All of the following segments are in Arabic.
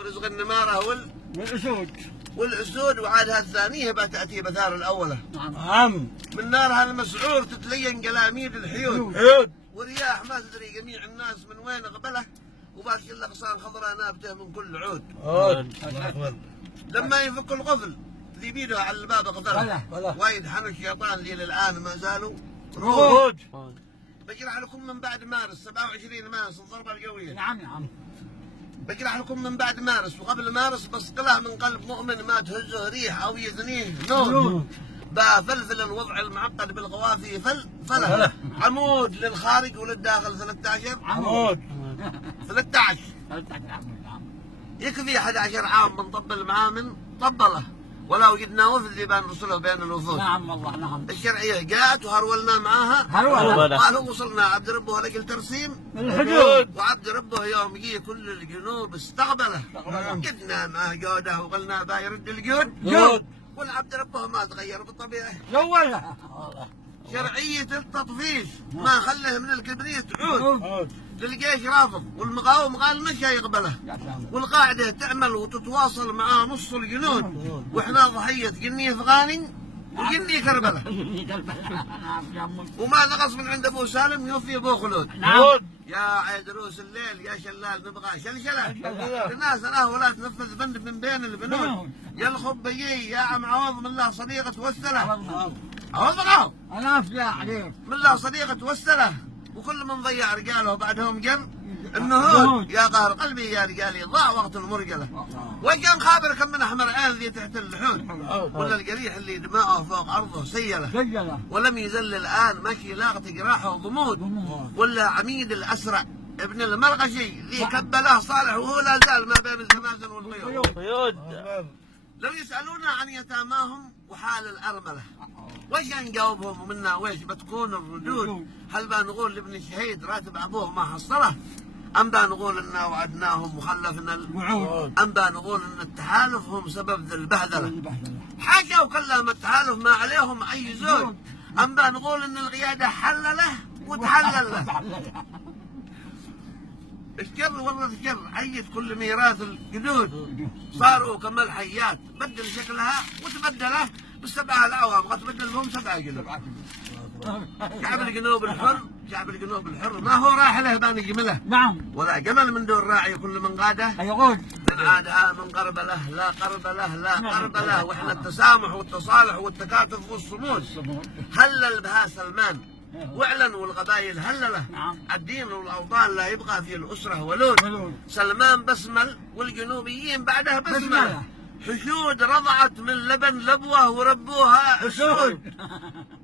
رزق النمارة والأسود وعادها الثانية تأتي بثار الأولى. نعم. من نارها المسعور تتلين قلاميد الحيود حيود ورياح ما تدري جميع الناس من وين قبله، وباقي الأغصان خضراء نابتة من كل عود. لما يفك القفل ذي بيدها على الباب قفله ويدحن الشيطان اللي للآن ما زالوا رود. بجرح لكم من بعد مارس 27 مارس الضربة القوية. نعم. بجرح لكم من بعد مارس وقبل مارس بسقله من قلب مؤمن ما تهزه ريح او يثنيه نور. فلفل الوضع المعقد بالقوافي فله عمود للخارج وللداخل 13 عمود 13 يكفي 11 عام بنطبل المعامل طبله ولا وجدنا وفد ذيبان رسله بين الوفود. نعم والله. نعم. الشرعيه جاءت وهرولنا معاها قالوا وصلنا عبد ربه لقى ترسيم الحدود وعبد ربه يوم جي كل الجنوب استقبله قدنا معه جوده وقلنا بايرد الجود والعبد ربه ما تغير بالطبيعه جوله شرعيه التطفيش ما خله من الكبريت عود للجيش رافض والمقاوم قال مش يقبله والقاعده تعمل وتتواصل مع نص الجنود واحنا ضحيه جني افغاني وجني كربله وما نقص من عند ابو سالم يوفي ابو خلود. يا عيدروس الليل يا شلال نبغى شلشله الناس انا ولا تنفذ بند من بين البنود يا الخب بيجي يا عم عوض من الله صديقه توسله عوض بقاو انا افجع عليك من الله صديقه توسله وكل من ضيع رجاله وبعدهم جن النهود يا قهر قلبي يا رجالي ضاع وقت المرجله وكان خابر كم من احمر عين ذي تحت اللحود ولا الجريح اللي دماغه فوق عرضه سيله ولم يزل الان مشي لاقط جراحه وضمود ولا عميد الاسرع ابن المرغشي ذي كبله صالح وهو لا زال ما بين الزمازن والقيود. لو يسالونا عن يتاماهم وحال الارمله وش نجاوبهم ومنا ويش بتكون الردود؟ هل بنقول لابن الشهيد راتب ابوه ما حصله؟ ام بنقول انا وعدناهم وخلفنا الوعود؟ ام بنقول ان التحالف هم سبب ذي البهدله؟ حاجه وكلهم التحالف ما عليهم اي زود. ام بنقول ان القياده حلله وتحلل له؟ الشر والله الشر عيت كل ميراث الجدود صاروا كما الحيات بدل شكلها وتبدله بالسبعه الاعوام قد تبدل بهم 7 جنوب. شعب الجنوب الحر شعب الجنوب الحر ما هو راح له بان جمله. نعم. ولا جمل من دون راعي كل من قاده يقول من عادها من قرب له لا قرب له لا قرب له واحنا التسامح والتصالح والتكاتف والصمود هلل بها سلمان واعلن والقبائل هلله. الدين والاوطان لا يبقى في الاسره ولود. سلمان بسمل والجنوبيين بعدها بسمله حشود رضعت من لبن لبوه وربوها حشود.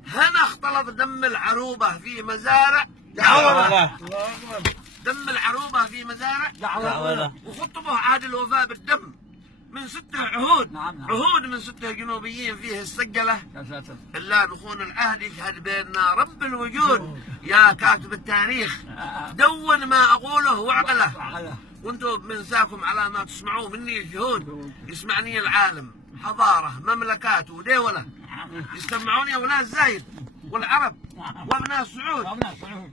هنا اختلط دم العروبه في مزارع دعوه دم العروبه في مزارع دعوه وخطبه عهد الوفاء بالدم من 6 عهود. عهود من 6 جنوبيين فيه السجله الا نخون العهد يشهد بيننا رب الوجود. يا كاتب التاريخ دون ما اقوله واعقله وانتم بمنساكم على ما تسمعوه مني شهود. يسمعني العالم حضاره مملكات ودوله يسمعوني اولاد زايد والعرب وابناء سعود.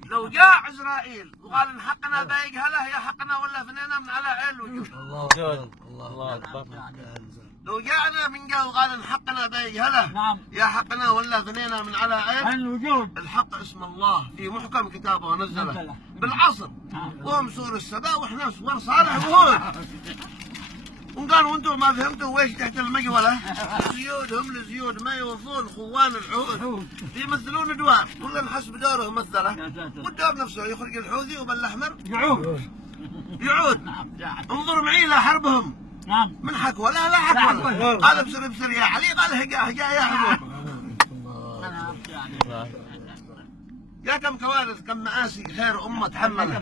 لو جاء عزرائيل وقال ان حقنا بايق هله يا حقنا ولا فنينا من على عين الوجود. الله اكبر. لو جاءنا من جا وقال ان حقنا بايق هله يا حقنا ولا فنينا من على عين الوجود. الحق اسم الله في محكم كتابه ونزله بالعصر وهم سور السبا واحنا سور صالح وهود. وقالوا وانتم ما فهمتوا ويش تحت المجوله زيود هم الزيود ما يوفون خوان العهود يمثلون ادوار كل حسب دوره مثله والدور نفسه يخرج الحوثي وبالاحمر يعود. انظر معي الى حربهم من حك ولا لا حك ولا قال ابصر يا علي قال هجا يا حبوب. يا كم كوارث كم مآسي خير أمة تحمله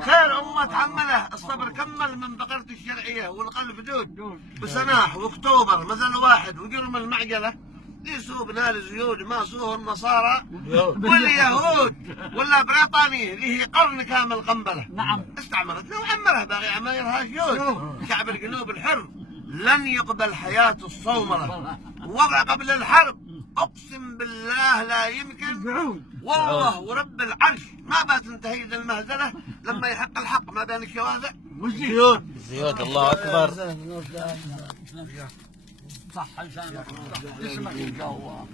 خير أمة تحمله الصبر كمل من بقرة الشرعية والقلب دود بسناح واكتوبر مثل واحد وجرم المعجلة يسوء بنال الزيود ما سوه النصارى واليهود ولا بريطانيا اللي هي قرن كامل قنبلة استعمرتنا وعمرها باغي عمايرها شيود. شعب الجنوب الحر لن يقبل حياة الصومرة وضع قبل الحرب اقسم بالله لا يمكن. بعود. والله ورب العرش ما بتنتهي ذا المهزله لما يحق الحق ما بين الشواذع. والزيوت. زيوت. الله اكبر. صح لسانك. اسمك ان شاء الله.